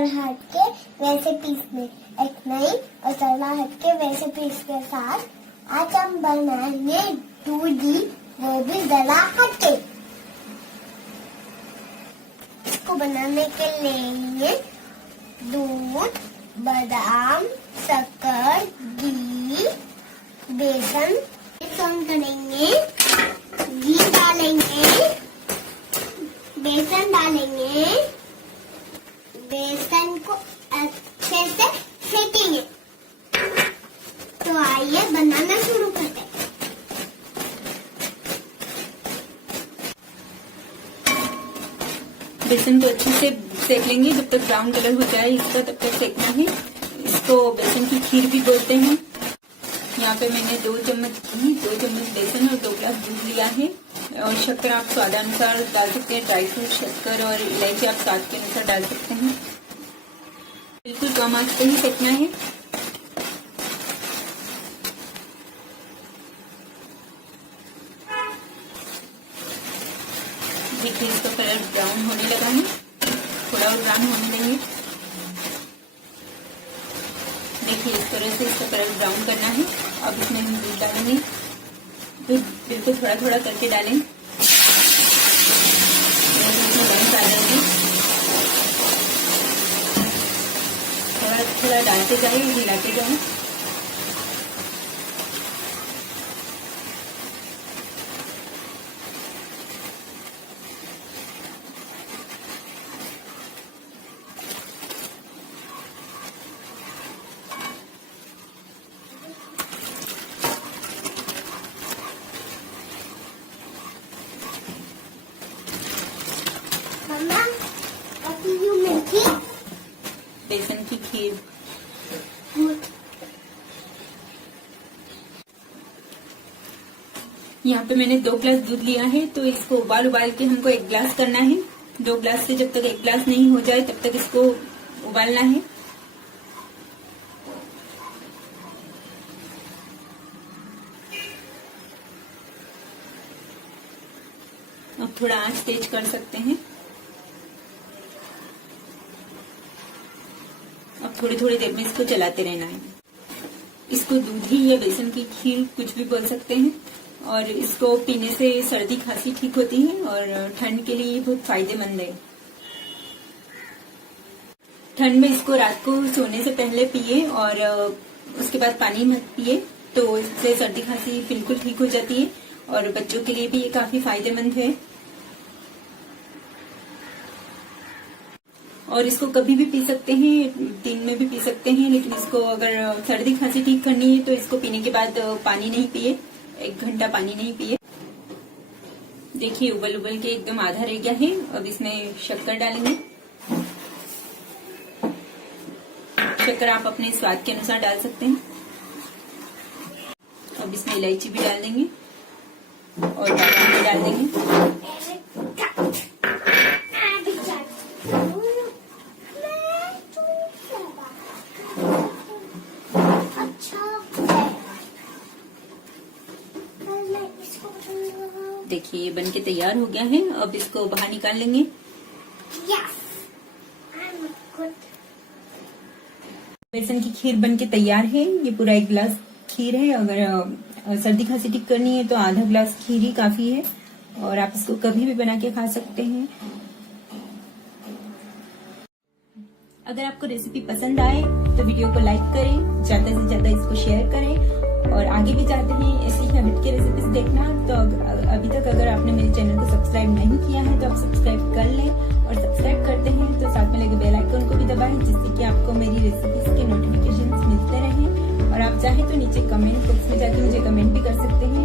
तरह के वैसे पीस में एक नई और तरह के वैसे पीस के साथ आज हम बनाएंगे दूधी, वो भी दला हटके। इसको बनाने के लिए दूध, बादाम, शक्कर, घी, बेसन करेंगे, घी डालेंगे, बेसन डालेंगे, बेसन को अच्छे से फेंटेंगे। तो आइए बनाना शुरू करते हैं। बेसन को अच्छे से सेक लेंगे जब तक ब्राउन कलर हो जाए इसका, तब तक सेकना है। इसको बेसन की खीर भी बोलते हैं। यहाँ पे मैंने 2 चम्मच घी, 2 चम्मच बेसन और 2 ग्लास दूध लिया है। और शक्कर आप स्वादानुसार डाल सकते हैं। ड्राई फ्रूट, शक्कर और इलायची आप स्वाद के अनुसार डाल सकते हैं। बिल्कुल कम आंच पे ही सेकना है। देखिए इसका कलर ब्राउन होने लगा है, थोड़ा और ब्राउन होने देंगे। देखिए इस तरह से इसका कलर ब्राउन करना है। अब इसमें हम दूध डालेंगे। दूध बिल्कुल थोड़ा थोड़ा करके डालें। इसमें बंद डाल देंगे। थोड़ा थोड़ा डालते जाए, हिलाते जाए। मम्मा, मेथी बेसन की खीर। यहाँ पे मैंने 2 ग्लास दूध लिया है, तो इसको उबाल के हमको 1 ग्लास करना है। 2 ग्लास से जब तक 1 ग्लास नहीं हो जाए तब तक इसको उबालना है। अब थोड़ा आंच तेज कर सकते हैं। अब थोड़ी थोड़ी देर में इसको चलाते रहना है। इसको दूधी या बेसन की खीर कुछ भी बोल सकते हैं। और इसको पीने से सर्दी खांसी ठीक होती है और ठंड के लिए बहुत फायदेमंद है। ठंड में इसको रात को सोने से पहले पिए और उसके बाद पानी मत पिए, तो इससे सर्दी खांसी बिल्कुल ठीक हो जाती है। और बच्चों के लिए भी ये काफी फायदेमंद है। और इसको कभी भी पी सकते हैं, दिन में भी पी सकते हैं। लेकिन इसको अगर सर्दी खांसी ठीक करनी है तो इसको पीने के बाद पानी नहीं पिए, 1 घंटा पानी नहीं पिए। देखिए उबल के एकदम आधा रह गया है। अब इसमें शक्कर डालेंगे। शक्कर आप अपने स्वाद के अनुसार डाल सकते हैं। अब इसमें इलायची भी डाल देंगे और बादाम भी डाल देंगे। देखिए ये बनके तैयार हो गया है। अब इसको बाहर निकाल लेंगे। बेसन की खीर बनके तैयार है। ये पूरा 1 गिलास खीर है। अगर सर्दी खांसी ठीक करनी है तो आधा गिलास खीर ही काफी है। और आप इसको कभी भी बना के खा सकते हैं। अगर आपको रेसिपी पसंद आए तो वीडियो को लाइक करें, ज्यादा से ज्यादा इसको शेयर करें। और आगे भी चाहते हैं ऐसी ही हैबिट के रेसिपीज देखना तो अभी तक अगर आपने मेरे चैनल को सब्सक्राइब नहीं किया है तो आप सब्सक्राइब कर लें। और सब्सक्राइब करते हैं तो साथ में लगे बेल आइकन को भी दबाएं, जिससे कि आपको मेरी रेसिपीज के नोटिफिकेशंस मिलते रहें। और आप चाहे तो नीचे कमेंट बॉक्स में जाके मुझे कमेंट भी कर सकते हैं।